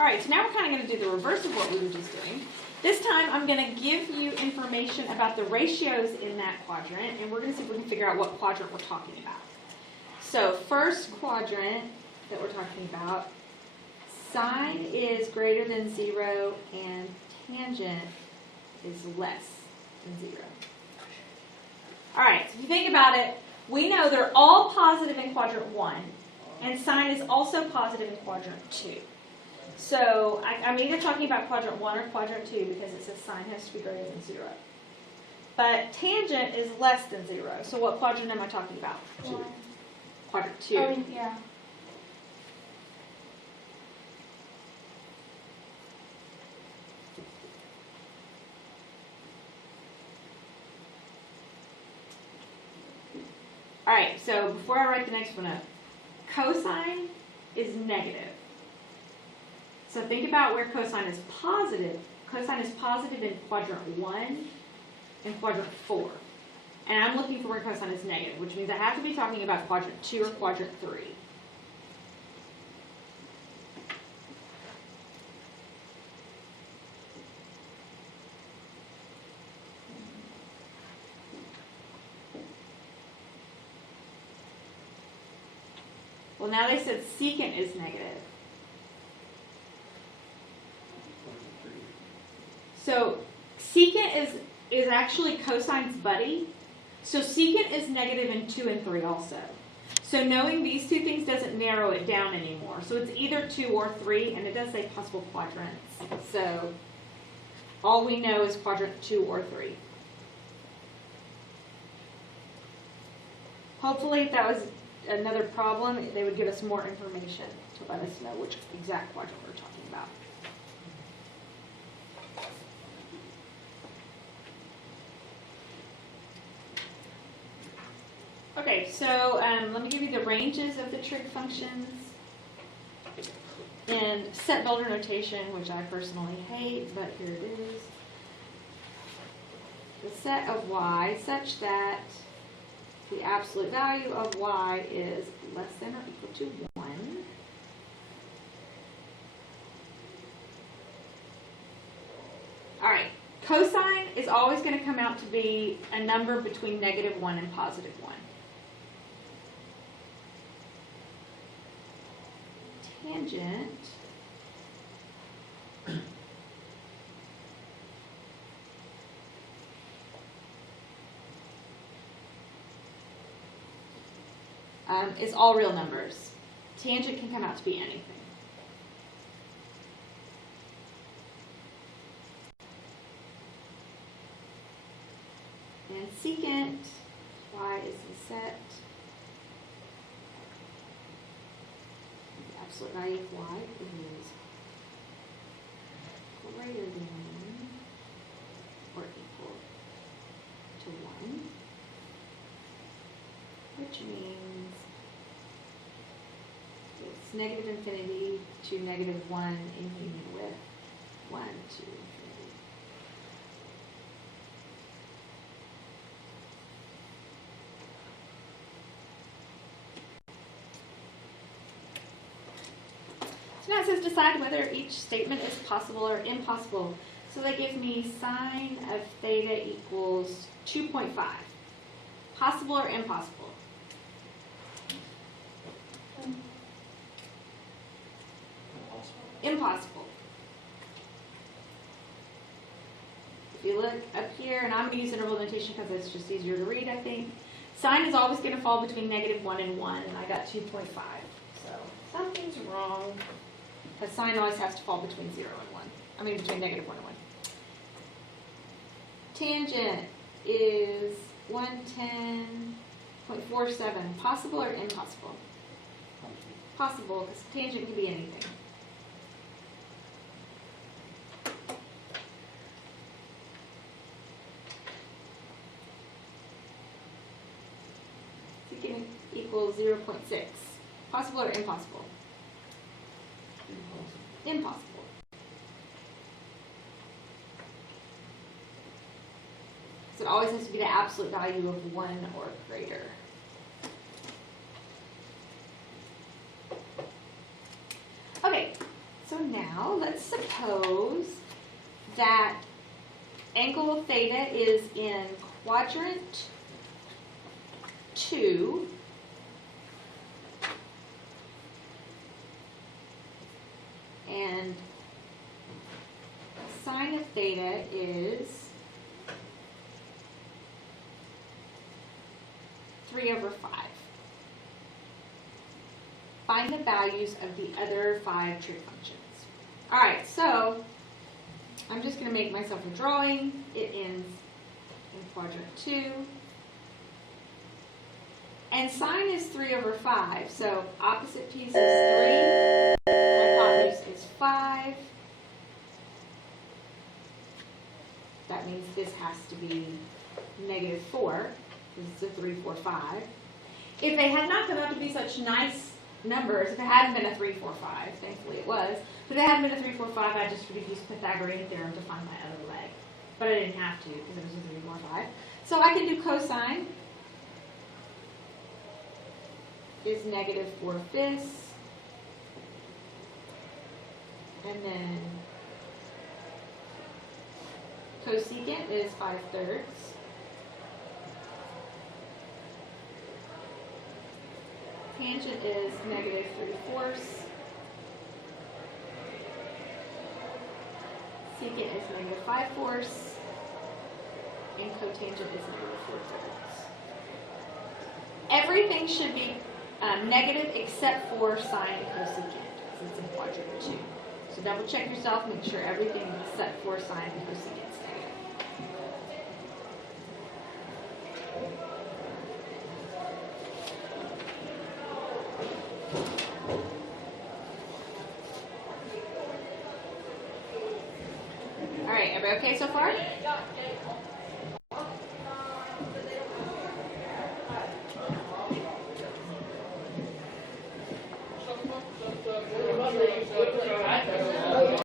All right, so now we're kind of going to do the reverse of what we were just doing. This time I'm going to give you information about the ratios in that quadrant, and we're going to see if we can figure out what quadrant we're talking about. So first quadrant that we're talking about, sine is greater than 0 and tangent is less than 0. All right, so if you think about it, we know they're all positive in quadrant 1, and sine is also positive in quadrant 2. So I'm either talking about quadrant 1 or quadrant 2 because it says sine has to be greater than 0. But tangent is less than 0. So what quadrant am I talking about? 1. Quadrant 2. Oh, yeah. All right, so before I write the next one up, cosine is negative. So think about where cosine is positive. Cosine is positive in quadrant 1 and quadrant 4. And I'm looking for where cosine is negative, which means I have to be talking about quadrant 2 or quadrant 3. Well, now they said secant is negative. So secant is actually cosine's buddy. So secant is negative in 2 and 3 also. So knowing these two things doesn't narrow it down anymore. So it's either 2 or 3, and it does say possible quadrants. So all we know is quadrant 2 or 3. Hopefully if that was another problem, they would give us more information to let us know which exact quadrant we're talking about. Okay, so let me give you the ranges of the trig functions in set builder notation, which I personally hate, but here it is. The set of y such that the absolute value of y is less than or equal to 1. All right, cosine is always going to come out to be a number between -1 and +1. Tangent is all real numbers. Tangent can come out to be anything. And secant, y is the set. The absolute value of y is greater than or equal to 1, which means it's negative infinity to -1 in union with 1 to infinity. So now it says decide whether each statement is possible or impossible. So they give me sine of theta equals 2.5. Possible or impossible? Impossible. If you look up here, and I'm going to use interval notation because it's just easier to read, I think. Sine is always going to fall between -1 and 1, and I got 2.5. So something's wrong. Because sine always has to fall between 0 and 1. I mean between -1 and 1. Tangent is 110.47. Possible or impossible? Possible, because tangent can be anything. Secant equals 0.6. Possible or impossible? Impossible. So it always has to be the absolute value of 1 or greater. Okay, so now let's suppose that angle of theta is in quadrant 2. And sine of theta is 3/5. Find the values of the other 5 trig functions. All right, so I'm just going to make myself a drawing. It ends in quadrant 2. And sine is 3/5, so opposite piece is 3. Hypotenuse is 5. That means this has to be -4, because it's a 3, 4, 5. If they had not come out to be such nice numbers, if it hadn't been a 3, 4, 5, thankfully it was, but if it hadn't been a 3, 4, 5, I just would have used Pythagorean theorem to find my other leg. But I didn't have to, because it was a 3, 4, 5. So I can do cosine is -4/5. And then cosecant is 5/3. Tangent is -3/4. Secant is -5/4. And cotangent is -4/3. Everything should be negative except for sine and cosecant, because it's in quadrant 2. So double check yourself, make sure everything except for sine and cosecant is negative. All right, everybody okay so far?